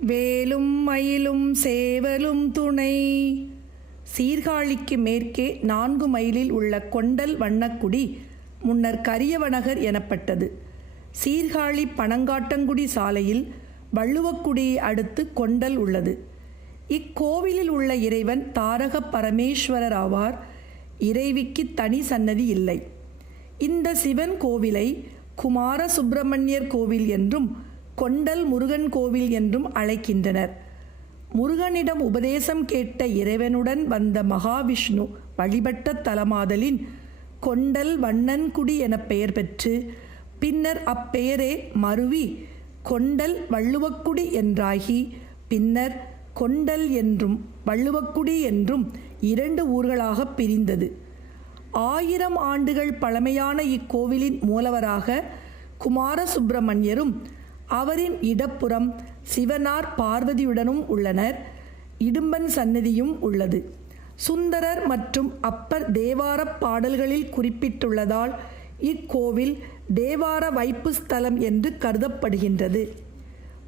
வேலும் மயிலும் சேவலும் துணை. சீர்காழிக்கு மேற்கே நான்கு மைலில் உள்ள கொண்டல் வண்ணக்குடி முன்னர் கரியவனகர் எனப்பட்டது. சீர்காழி பனங்காட்டங்குடி சாலையில் வள்ளுவக்குடியை அடுத்து கொண்டல் உள்ளது. இக்கோவிலில் உள்ள இறைவன் தாரக பரமேஸ்வரர் ஆவார். இறைவிக்கு தனி சன்னதி இல்லை. இந்த சிவன் கோவிலை குமார சுப்பிரமணியர் கோவில் என்றும் கொண்டல் முருகன் கோவில் என்றும் அழைக்கின்றனர். முருகனிடம் உபதேசம் கேட்ட இறைவனுடன் வந்த மகாவிஷ்ணு வழிபட்ட தலமாதலின் கொண்டல் வண்ணன்குடி என பெயர் பெற்று பின்னர் அப்பெயரே மருவி கொண்டல் வள்ளுவக்குடி என்றாகி பின்னர் கொண்டல் என்றும் வள்ளுவக்குடி என்றும் இரண்டு ஊர்களாக பிரிந்தது. ஆயிரம் ஆண்டுகள் பழமையான இக்கோவிலின் மூலவராக குமார சுப்பிரமணியரும் அவரின் இடப்புறம் சிவனார் பார்வதியுடனும் உள்ளனர். இடும்பன் சன்னதியும் உள்ளது. சுந்தரர் மற்றும் அப்பர் தேவார பாடல்களில் குறிப்பிட்டுள்ளதால் இக்கோவில் தேவார வைப்பு ஸ்தலம் என்று கருதப்படுகின்றது.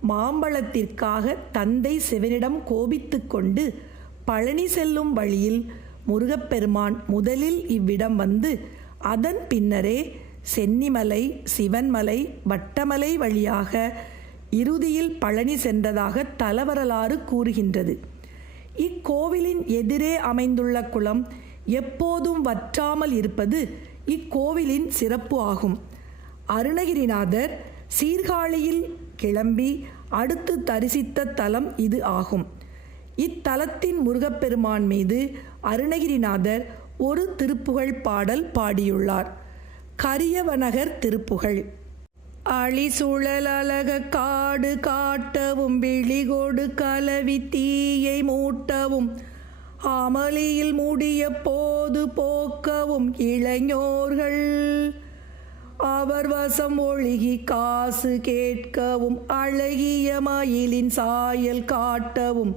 மாம்பழத்திற்காக தந்தை சிவனிடம் கோபித்து கொண்டு பழனி செல்லும் வழியில் முருகப்பெருமான் முதலில் இவ்விடம் வந்து அதன் பின்னரே சென்னிமலை சிவன்மலை வட்டமலை வழியாக இறுதியில் பழனி சென்றதாக தலவரலாறு கூறுகின்றது. இக்கோவிலின் எதிரே அமைந்துள்ள குளம் எப்போதும் வற்றாமல் இருப்பது இக்கோவிலின் சிறப்பு ஆகும். அருணகிரிநாதர் சீர்காழியில் கிளம்பி அடுத்து தரிசித்த தலம் இது ஆகும். இத்தலத்தின் முருகப்பெருமான் மீது அருணகிரிநாதர் ஒரு திருப்புகழ் பாடல் பாடியுள்ளார். கரியவனகர் திருப்புகழ். அழி அழக காடு காட்டவும் விழிகொடு கலவி தீயை மூட்டவும் அமளியில் முடிய போது போக்கவும் இளைஞர்கள். அவர் வசம் ஒழுகி காசு கேட்கவும் அழகிய மயிலின் சாயல் காட்டவும்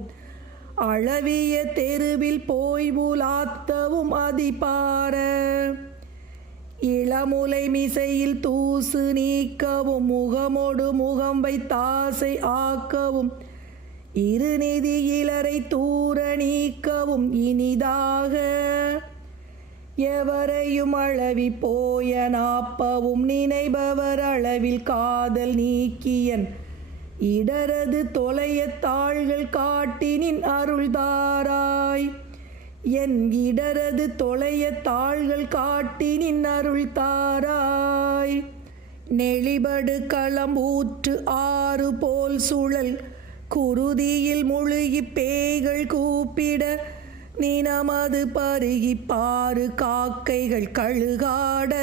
அளவிய தெருவில் போய் உலாத்தவும் அதிபார இளமுலை மிசையில் தூசு நீக்கவும் முகமொடு முகம் வைத்தாசை ஆக்கவும். இருநிதி இளரை தூர நீக்கவும் இனிதாக எவரையும் அளவி போய நாப்பவும். நினைபவர் அளவில் காதல் நீக்கியன் இடரது தொலைய தாள்கள் காட்டினின் அருள்தாராய். என் இடரது தொலைய தாள்கள் காட்டினின் அருள் தாராய். நெளிபடு களம் ஊற்று ஆறு போல் சுழல் குருதியில் முழுகி பேய்கள் கூப்பிட நீ நமது பருகி பாரு காக்கைகள் கழுகாட.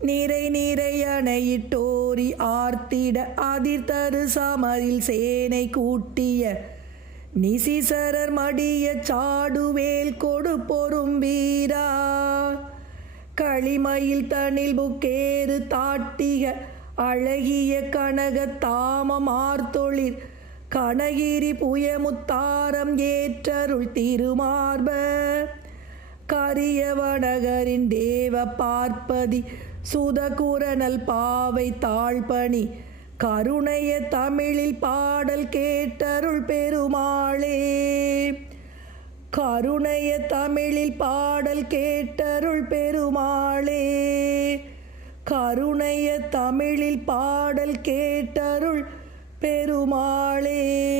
நிறை நிறை அணையிட்டோரி ஆர்த்திட அதிர் தரு சமரில் சேனை கூட்டிய நிசிசரர் மடிய சாடுவேல் கொடு பொறும் வீரா. களிமயில் தனில் புக்கேறு தாட்டிக அழகிய கனக தாமம் ஆர்த்தொழிற் கனகிரி புயமுத்தாரம் ஏற்றருள் திருமார்ப. கரியவனகரின் தேவ பார்ப்பதி சுதகுரனல் பாவை தாழ்பணி. கருணைய தமிழில் பாடல் கேட்டருள் பெருமாளே. கருணைய தமிழில் பாடல் கேட்டருள் பெருமாளே. கருணைய தமிழில் பாடல் கேட்டருள் பெருமாளே.